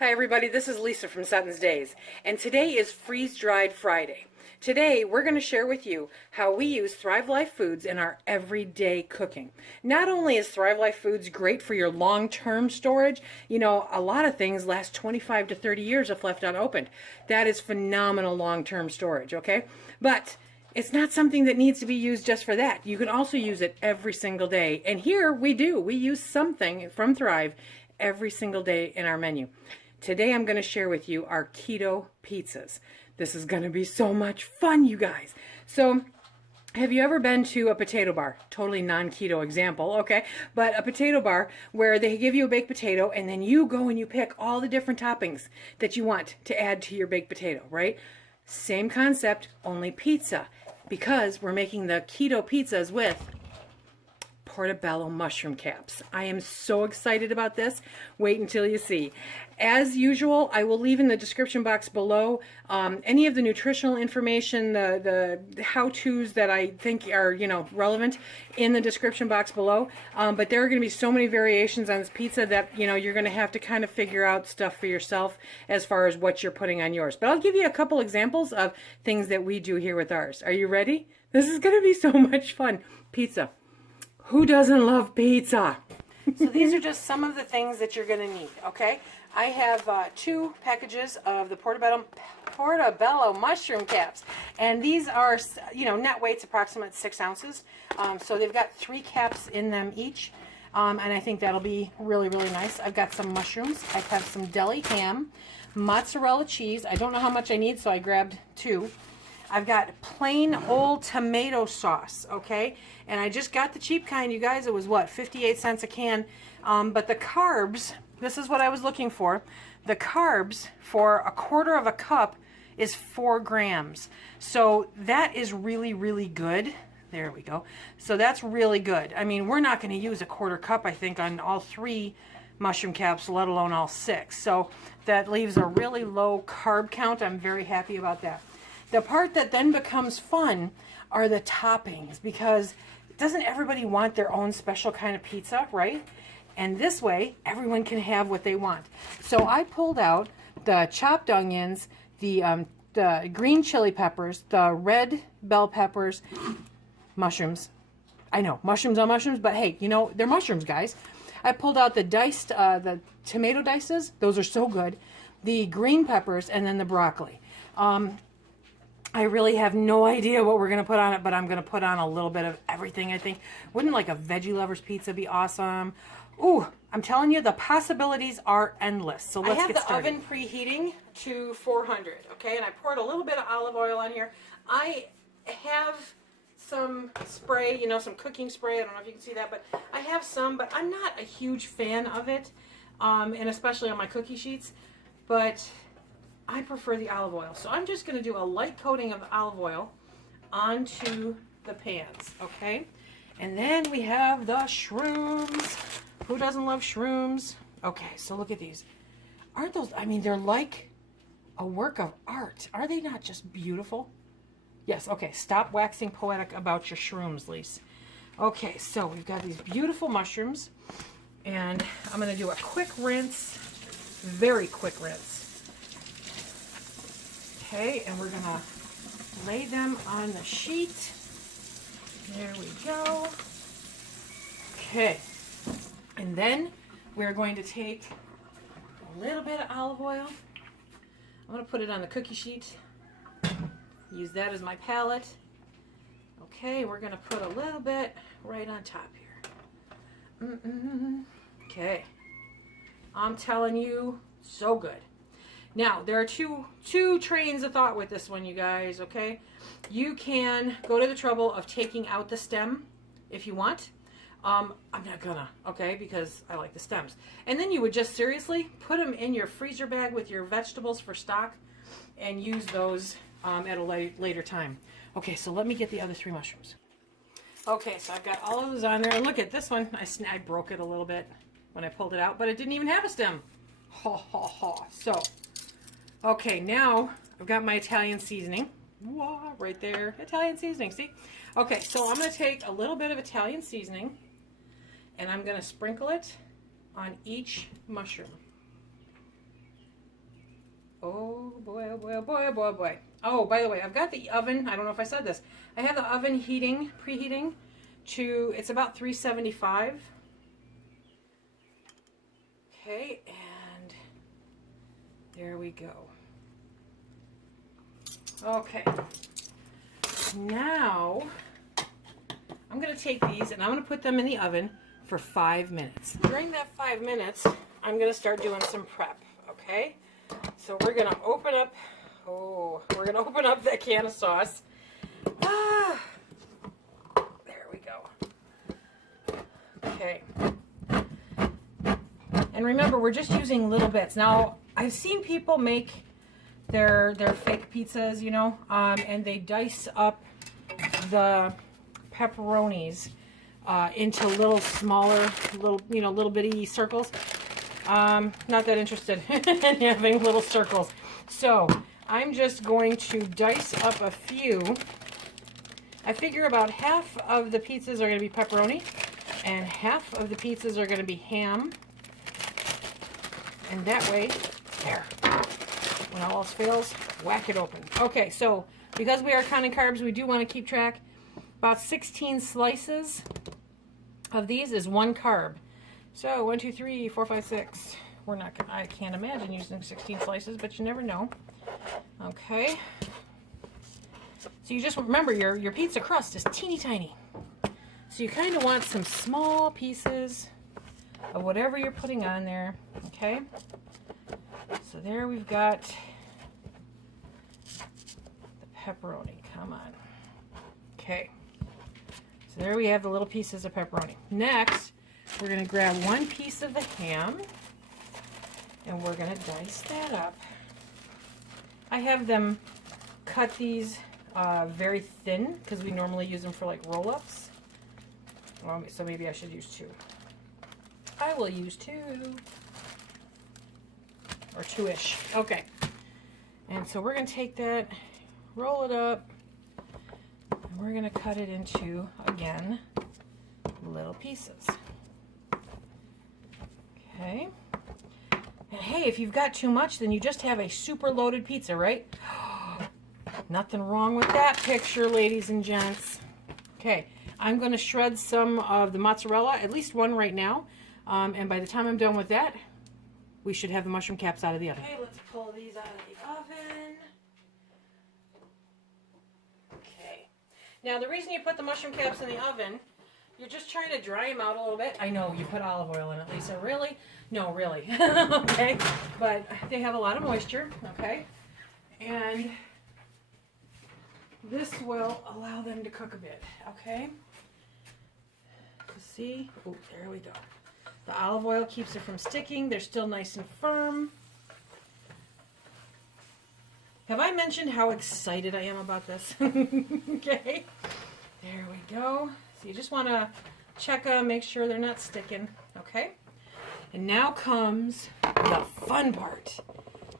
Hi everybody, this is Lisa from SuttonsDaze, and today is Freeze Dried Friday. Today we're going to share with you how we use Thrive Life foods in our everyday cooking. Not only is Thrive Life foods great for your long-term storage, you know, a lot of things last 25 to 30 years if left unopened. That is phenomenal long-term storage, okay? But it's not something that needs to be used just for that. You can also use it every single day, and here we do. We use something from Thrive every single day in our menu. Today I'm going to share with you our keto pizzas. This is going to be so much fun, you guys. So, have you ever been to a potato bar? Totally non-keto example, okay? But a potato bar where they give you a baked potato and then you go and you pick all the different toppings that you want to add to your baked potato, right? Same concept, only pizza. Because we're making the keto pizzas with Portabella mushroom caps. I am so excited about this. Wait until you see. As usual, I will leave in the description box below any of the nutritional information, the how-tos that I think are, you know, relevant in the description box below. But there are going to be so many variations on this pizza that, you know, you're going to have to kind of figure out stuff for yourself as far as what you're putting on yours. But I'll give you a couple examples of things that we do here with ours. Are you ready? This is going to be so much fun. Pizza. Who doesn't love pizza? So these are just some of the things that you're going to need, okay? I have 2 packages of the Portabello mushroom caps. And these are, you know, net weight's approximately 6 ounces. So they've got 3 caps in them each. And I think that'll be really, really nice. I've got some mushrooms. I have some deli ham, mozzarella cheese. I don't know how much I need, so I grabbed 2. I've got plain old tomato sauce, okay? And I just got the cheap kind, you guys. It was, what, 58 cents a can? But the carbs, this is what I was looking for. The carbs for 1/4 cup is 4 grams. So that is really, really good. There we go. So that's really good. I mean, we're not going to use 1/4 cup, I think, on all 3 mushroom caps, let alone all 6. So that leaves a really low carb count. I'm very happy about that. The part that then becomes fun are the toppings, because doesn't everybody want their own special kind of pizza, right? And this way, everyone can have what they want. So I pulled out the chopped onions, the green chili peppers, the red bell peppers, mushrooms. I know, mushrooms on mushrooms, but hey, you know, they're mushrooms, guys. I pulled out the diced, the tomato dices. Those are so good. The green peppers, and then the broccoli. I really have no idea what we're going to put on it, but I'm going to put on a little bit of everything, I think. Wouldn't like a veggie lover's pizza be awesome? Ooh, I'm telling you, the possibilities are endless. So let's get started. I have the oven preheating to 400, okay? And I poured a little bit of olive oil on here. I have some spray, you know, some cooking spray. I don't know if you can see that, but I have some, but I'm not a huge fan of it, and especially on my cookie sheets. But I prefer the olive oil. So I'm just going to do a light coating of olive oil onto the pans, okay? And then we have the shrooms. Who doesn't love shrooms? Okay, so look at these. Aren't those, I mean, they're like a work of art. Are they not just beautiful? Yes, okay, stop waxing poetic about your shrooms, Lise. Okay, so we've got these beautiful mushrooms, and I'm going to do a quick rinse, very quick rinse. Okay, and we're going to lay them on the sheet. There we go. Okay, and then we're going to take a little bit of olive oil. I'm going to put it on the cookie sheet. Use that as my palette. Okay, we're going to put a little bit right on top here. Okay, I'm telling you, so good. Now, there are two trains of thought with this one, you guys, okay? You can go to the trouble of taking out the stem if you want. I'm not gonna, okay, because I like the stems. And then you would just seriously put them in your freezer bag with your vegetables for stock and use those at a later time. Okay, so let me get the other 3 mushrooms. Okay, so I've got all of those on there. And look at this one. I broke it a little bit when I pulled it out, but it didn't even have a stem. Ha, ha, ha. So, okay, now I've got my Italian seasoning. Wah, right there. Italian seasoning, see? Okay, so I'm going to take a little bit of Italian seasoning, and I'm going to sprinkle it on each mushroom. Oh boy, oh boy, oh boy, oh boy, oh boy. Oh, by the way, I've got the oven. I don't know if I said this. I have the oven preheating to, it's about 375. Okay, and there we go. Okay. Now, I'm going to take these and I'm going to put them in the oven for 5 minutes. During that 5 minutes, I'm going to start doing some prep, okay? So we're going to open up, that can of sauce. There we go. Okay. And remember, we're just using little bits. Now, I've seen people make their fake pizzas, you know, and they dice up the pepperonis into little smaller, little bitty circles. Not that interested in having little circles. So I'm just going to dice up a few. I figure about half of the pizzas are going to be pepperoni and half of the pizzas are going to be ham. And that way, there, when all else fails, whack it open. Okay, so because we are counting carbs, we do want to keep track. About 16 slices of these is 1 carb. So 1, 2, 3, 4, 5, 6. We're not. I can't imagine using 16 slices, but you never know. Okay. So you just remember your pizza crust is teeny tiny. So you kind of want some small pieces of whatever you're putting on there. Okay. So there we've got the pepperoni. Come on. Okay. So there we have the little pieces of pepperoni. Next, we're going to grab 1 piece of the ham and we're going to dice that up. I have them cut these very thin because we normally use them for like roll-ups. So maybe I should use 2. I will use 2 or 2-ish. Okay. And so we're going to take that, roll it up, and we're going to cut it into, again, little pieces. Okay. And hey, if you've got too much, then you just have a super loaded pizza, right? Nothing wrong with that picture, ladies and gents. Okay, I'm going to shred some of the mozzarella, at least 1 right now. And by the time I'm done with that, we should have the mushroom caps out of the oven. Okay, let's pull these out of the oven. Okay. Now, the reason you put the mushroom caps in the oven, you're just trying to dry them out a little bit. I know, you put olive oil in it, Lisa. Really? No, really. Okay. But they have a lot of moisture, okay? And this will allow them to cook a bit, okay? See? Oh, there we go. The olive oil keeps it from sticking. They're still nice and firm. Have I mentioned how excited I am about this? Okay. There we go. So you just want to check them, make sure they're not sticking. Okay. And now comes the fun part.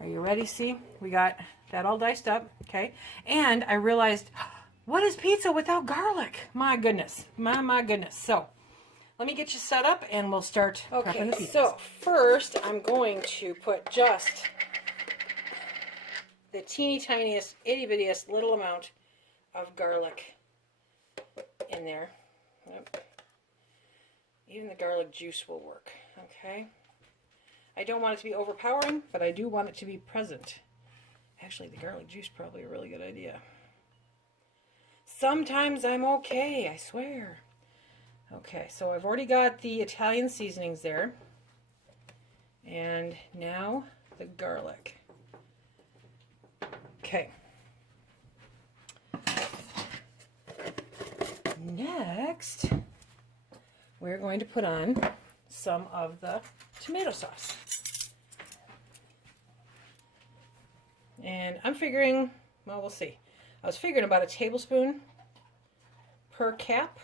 Are you ready? See, we got that all diced up. Okay. And I realized, what is pizza without garlic? My goodness. My goodness. So let me get you set up and we'll start prepping the pizzas. So first I'm going to put just the teeny tiniest, itty bittiest little amount of garlic in there. Yep. Even the garlic juice will work. Okay. I don't want it to be overpowering, but I do want it to be present. Actually, the garlic juice is probably a really good idea. Sometimes I'm okay, I swear. Okay, so I've already got the Italian seasonings there. And now the garlic. Okay. Next, we're going to put on some of the tomato sauce. And I'm figuring, well, we'll see. I was figuring about a tablespoon per cap.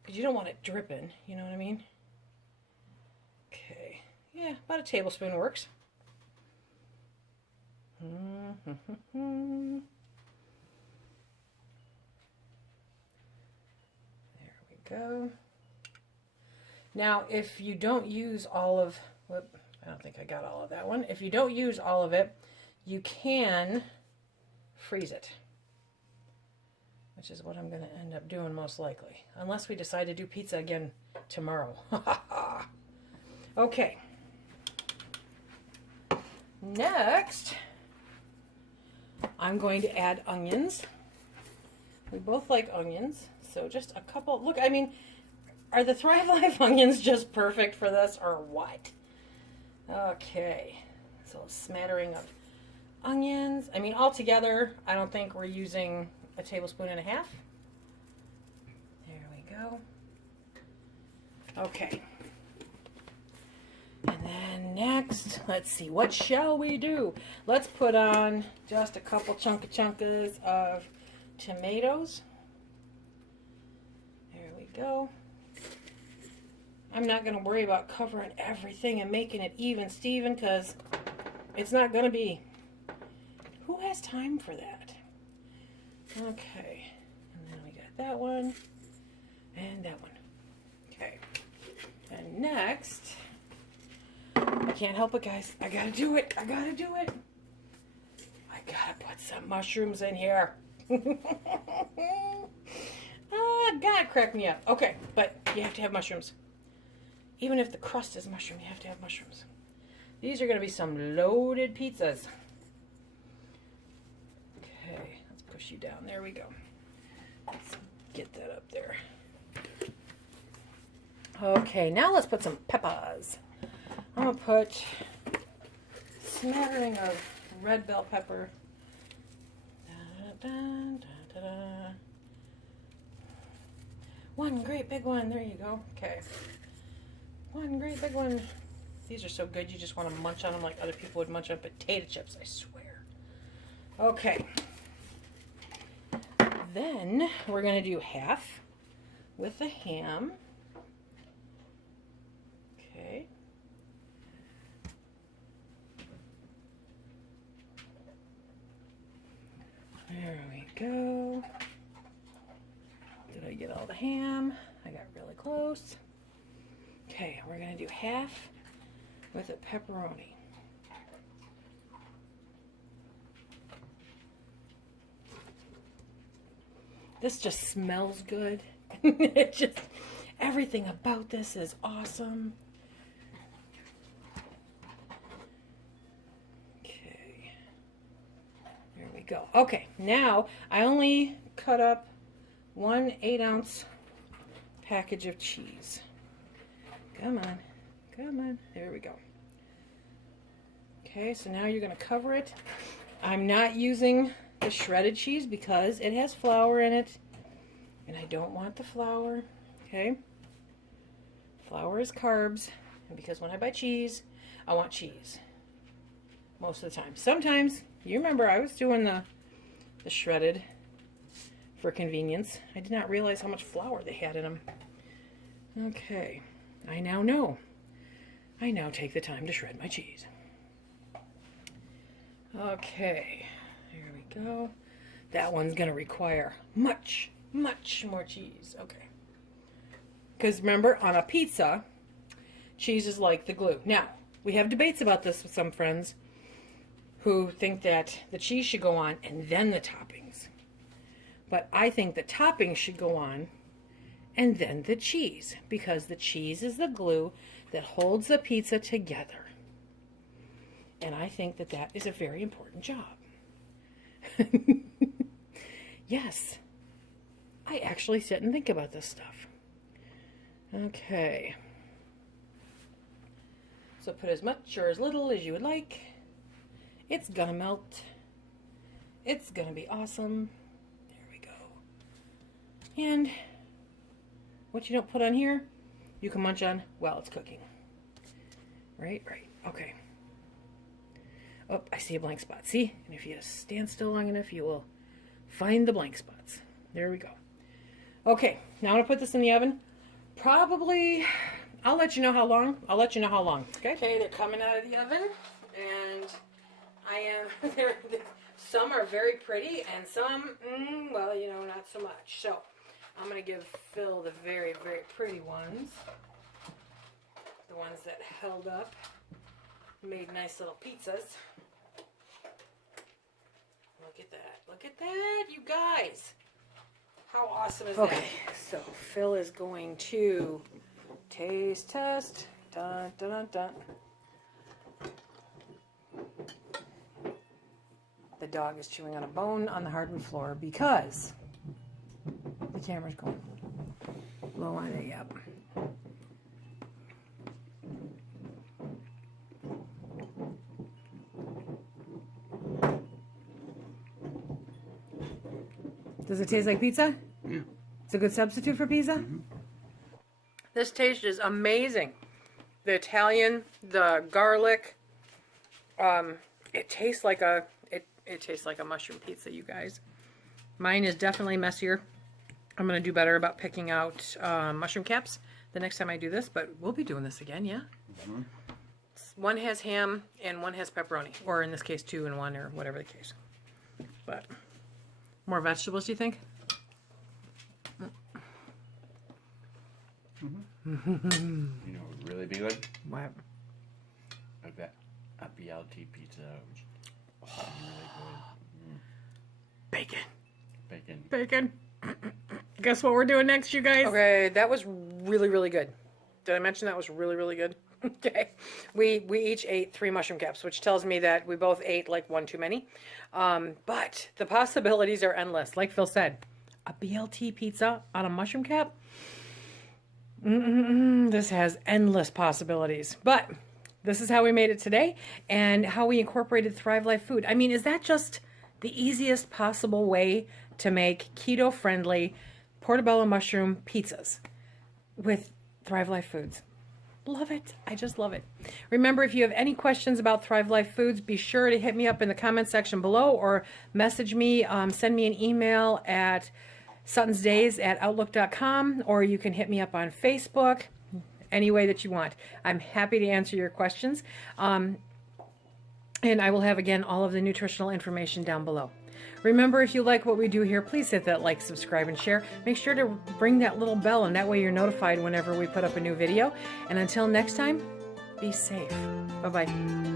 Because you don't want it dripping, you know what I mean? Okay. Yeah, about a tablespoon works. There we go. Now, if you don't use all of, whoop, I don't think I got all of that one. If you don't use all of it, you can freeze it, which is what I'm going to end up doing most likely, unless we decide to do pizza again tomorrow. Okay. Next, I'm going to add onions. We both like onions, so just a couple. Look, I mean, are the Thrive Life onions just perfect for this or what? Okay, so a smattering of onions. I mean, altogether, I don't think we're using a tablespoon and a half. There we go. Okay. And then next, let's see, what shall we do? Let's put on just a couple chunkas of tomatoes. There we go. I'm not going to worry about covering everything and making it even Steven, because it's not going to be. Who has time for that? Okay. And then we got that one and that one. Okay. And next, I can't help it, guys. I gotta do it. I gotta do it. I gotta put some mushrooms in here. God, crack me up. Okay, but you have to have mushrooms. Even if the crust is mushroom, you have to have mushrooms. These are going to be some loaded pizzas. Okay, let's push you down. There we go. Let's get that up there. Okay, now let's put some peppers. I'm going to put a smattering of red bell pepper. Da, da, da, da, da. One great big one. There you go. Okay. One great big one. These are so good you just want to munch on them like other people would munch on potato chips, I swear. Okay. Then we're going to do half with the ham. Okay. There we go. Did I get all the ham? I got really close. Okay, we're going to do half with a pepperoni. This just smells good. It just, everything about this is awesome. Okay, there we go. Okay, now I only cut up 1 8-ounce package of cheese. Come on, come on. There we go. Okay, so now you're going to cover it. I'm not using the shredded cheese because it has flour in it, and I don't want the flour. Okay, flour is carbs, and because when I buy cheese, I want cheese most of the time. Sometimes, you remember I was doing the shredded for convenience. I did not realize how much flour they had in them. Okay, I now know. I now take the time to shred my cheese. Okay, here we go. That one's going to require much more cheese. Okay. Because remember, on a pizza, cheese is like the glue. Now, we have debates about this with some friends who think that the cheese should go on and then the toppings. But I think the toppings should go on and then the cheese, because the cheese is the glue that holds the pizza together. And I think that that is a very important job. Yes, I actually sit and think about this stuff. Okay. So put as much or as little as you would like. It's gonna melt. It's gonna be awesome. There we go. And what you don't put on here, you can munch on while it's cooking. Right, okay. Oh, I see a blank spot. See? And if you stand still long enough, you will find the blank spots. There we go. Okay, now I'm going to put this in the oven. Probably, I'll let you know how long. Okay, they're coming out of the oven, and some are very pretty, and some, well, you know, not so much. So, I'm going to give Phil the very, very pretty ones. The ones that held up Made nice little pizzas. Look at that. Look at that, you guys. How awesome is that? Okay, so Phil is going to taste test. Dun, dun, dun, dun. The dog is chewing on a bone on the hardwood floor because the camera's going low on it. Yep. Does it taste like pizza? Yeah. It's a good substitute for pizza? Mm-hmm. This taste is amazing. The Italian, the garlic, it tastes like a it tastes like a mushroom pizza, you guys. Mine is definitely messier. I'm going to do better about picking out mushroom caps the next time I do this, but we'll be doing this again, yeah? Mm-hmm. One has ham and one has pepperoni, or in this case 2 and 1, or whatever the case. But more vegetables, do you think? Mm-hmm. You know what would really be good? What? A BLT pizza, which is really good. Bacon. Bacon. Bacon. Guess what we're doing next, you guys? Okay, that was really, really good. Did I mention that was really, really good? Okay. We each ate 3 mushroom caps, which tells me that we both ate like 1 too many. But the possibilities are endless. Like Phil said, a BLT pizza on a mushroom cap? This has endless possibilities. But this is how we made it today and how we incorporated Thrive Life food. I mean, is that just the easiest possible way to make keto-friendly portobello mushroom pizzas with Thrive Life foods? Love it. I just love it. Remember, if you have any questions about Thrive Life foods, be sure to hit me up in the comment section below or message me, send me an email at SuttonsDaze@outlook.com, or you can hit me up on Facebook, any way that you want. I'm happy to answer your questions. And I will have, again, all of the nutritional information down below. Remember, if you like what we do here, please hit that like, subscribe, and share. Make sure to ring that little bell, and that way you're notified whenever we put up a new video. And until next time, be safe. Bye-bye.